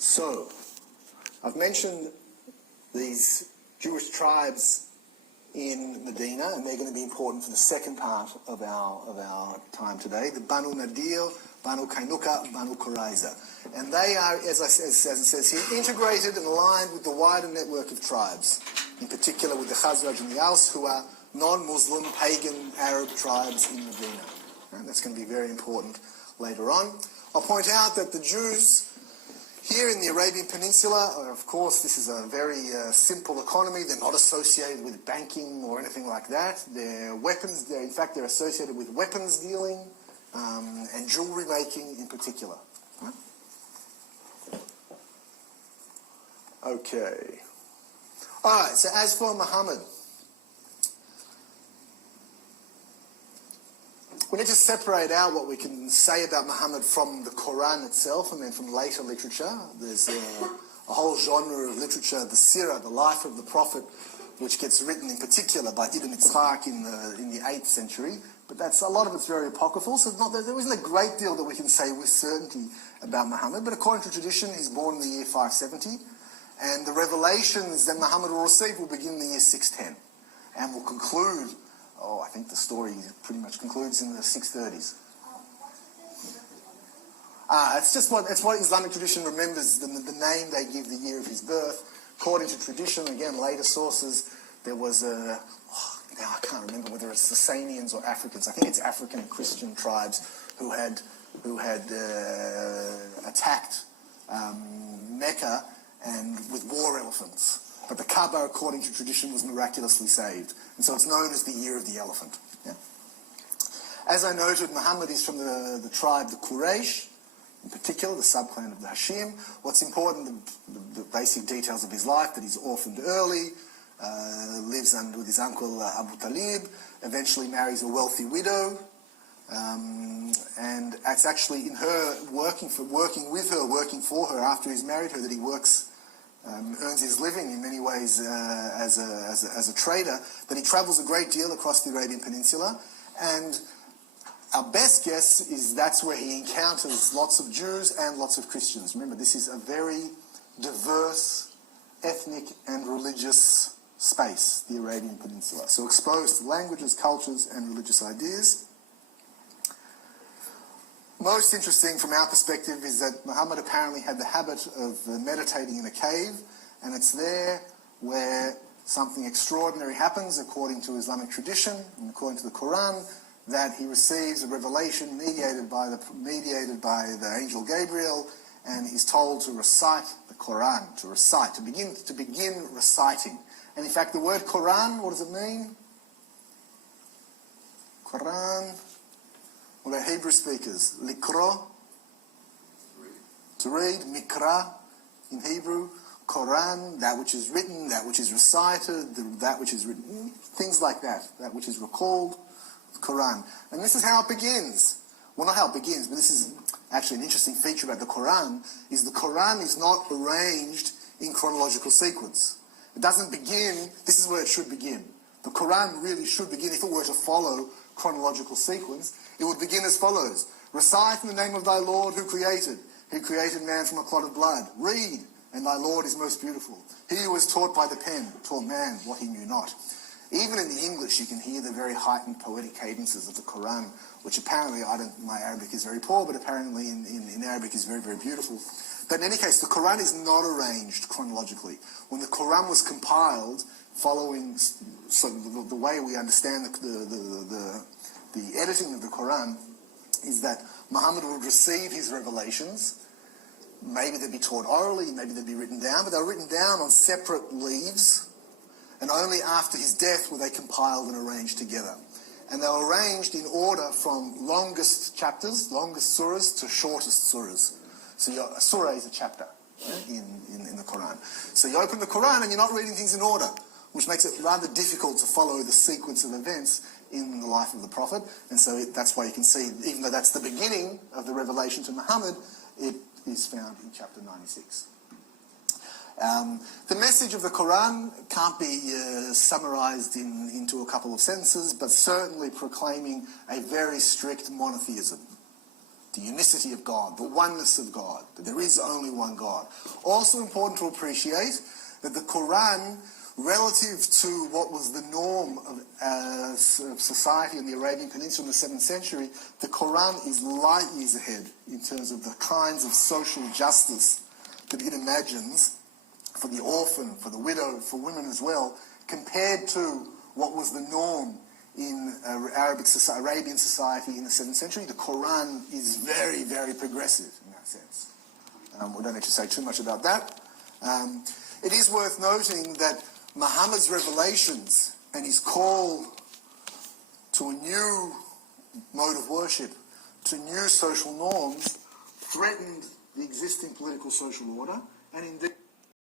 So, I've mentioned these Jewish tribes in Medina, and they're going to be important for the second part of our time today. The Banu Nadir, Banu Kainuka, Banu Qurayza. And they are, as it says here, integrated and aligned with the wider network of tribes, in particular with the Khazraj and the Aus, who are non-Muslim, pagan Arab tribes in Medina. And that's going to be very important later on. I'll point out that the Jews here in the Arabian Peninsula, of course, this is a very simple economy. They're not associated with banking or anything like that. Their weapons, in fact, they're associated with weapons dealing and jewelry making in particular. Right? Okay. All right, so as for Muhammad, we need to separate out what we can say about Muhammad from the Quran itself and then from later literature. There's a whole genre of literature, the Sirah, the life of the Prophet, which gets written in particular by Ibn Ishaq in the 8th century. But a lot of it's very apocryphal, so there isn't a great deal that we can say with certainty about Muhammad. But according to tradition, he's born in the year 570, and the revelations that Muhammad will receive will begin in the year 610, and will conclude. I think the story pretty much concludes in the 630s. It's what Islamic tradition remembers, the name they give the year of his birth. According to tradition, again, later sources, there was now I can't remember whether it's Sasanians or Africans. I think it's African Christian tribes who had attacked Mecca and with war elephants. But the Kaaba, according to tradition, was miraculously saved. And so it's known as the Year of the Elephant. Yeah? As I noted, Muhammad is from the tribe, the Quraysh, in particular, the subclan of the Hashim. What's important, the basic details of his life, that he's orphaned early, lives with his uncle Abu Talib, eventually marries a wealthy widow, and it's actually in her working for her after he's married her that he works. Earns his living in many ways as a trader, that he travels a great deal across the Arabian Peninsula, and our best guess is that's where he encounters lots of Jews and lots of Christians. Remember, this is a very diverse ethnic and religious space, the Arabian Peninsula, so exposed to languages, cultures, and religious ideas. Most interesting from our perspective is that Muhammad apparently had the habit of meditating in a cave, and it's there where something extraordinary happens according to Islamic tradition and according to the Quran, that he receives a revelation mediated by the angel Gabriel, and is told to recite the Quran, to begin reciting. And in fact, the word Quran, what does it mean? Quran. What about Hebrew speakers? Likro, to read. Mikra, in Hebrew. Quran, that which is written, that which is recited, that which is written, things like that which is recalled, Quran. And this is how it begins. Well, not how it begins, but this is actually an interesting feature about the Quran, is the Quran is not arranged in chronological sequence. It doesn't begin, this is where it should begin. The Quran really should begin, if it were to follow chronological sequence, it would begin as follows. Recite in the name of thy Lord who created man from a clot of blood. Read, and thy Lord is most beautiful. He who was taught by the pen taught man what he knew not. Even in the English, you can hear the very heightened poetic cadences of the Quran, which apparently, my Arabic is very poor, but apparently in Arabic is very, very beautiful. But in any case, the Quran is not arranged chronologically. When the Quran was compiled, following the way we understand the editing of the Quran, is that Muhammad would receive his revelations. Maybe they'd be taught orally, maybe they'd be written down, but they were written down on separate leaves, and only after his death were they compiled and arranged together. And they were arranged in order from longest chapters, longest surahs, to shortest surahs. So a surah is a chapter in the Quran. So you open the Quran and you're not reading things in order, which makes it rather difficult to follow the sequence of events in the life of the Prophet. And so that's why you can see, even though that's the beginning of the revelation to Muhammad, it is found in chapter 96. The message of the Quran can't be summarized into a couple of sentences, but certainly proclaiming a very strict monotheism. the unicity of God, the oneness of God, that there is only one God. Also important to appreciate that the Quran, relative to what was the norm of society in the Arabian Peninsula in the 7th century, the Quran is light years ahead in terms of the kinds of social justice that it imagines for the orphan, for the widow, for women as well, compared to what was the norm in Arabian society in the 7th century. The Quran is very, very progressive in that sense. We don't need to say too much about that. It is worth noting that Muhammad's revelations and his call to a new mode of worship, to new social norms, threatened the existing political social order, and indeed